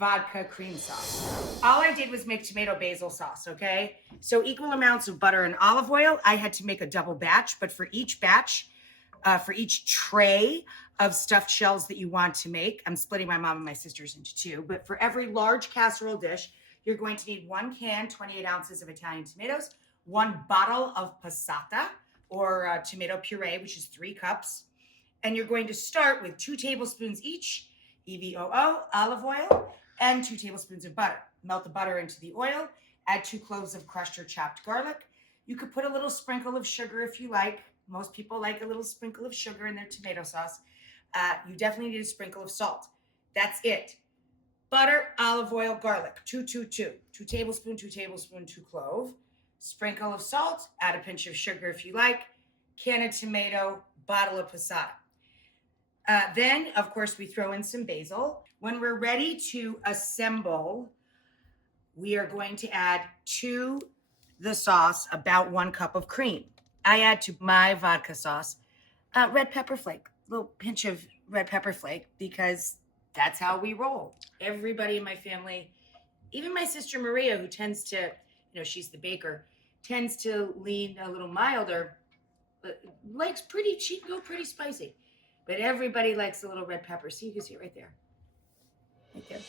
vodka cream sauce. All I did was make tomato basil sauce, okay? So equal amounts of butter and olive oil. I had to make a double batch, but for each batch, for each tray of stuffed shells that you want to make, I'm splitting my mom and my sisters into two, but for every large casserole dish, you're going to need 1 can, 28 ounces of Italian tomatoes, 1 bottle of passata or tomato puree, which is 3 cups. And you're going to start with 2 tablespoons each, EVOO, olive oil, and 2 tablespoons of butter. Melt the butter into the oil, add 2 cloves of crushed or chopped garlic. You could put a little sprinkle of sugar if you like. Most people like a little sprinkle of sugar in their tomato sauce. You definitely need a sprinkle of salt. That's it. Butter, olive oil, garlic, 2, 2, 2. 2 tablespoon, 2 tablespoon, 2 clove. Sprinkle of salt, add a pinch of sugar if you like. Can of tomato, bottle of passata. Then, of course, we throw in some basil. When we're ready to assemble, we are going to add to the sauce about 1 cup of cream. I add to my vodka sauce red pepper flake, a little pinch of red pepper flake, because that's how we roll. Everybody in my family, even my sister Maria, who tends to, she's the baker, tends to lean a little milder, likes she can go pretty spicy. But everybody likes a little red pepper. See, you can see it right there. Right there.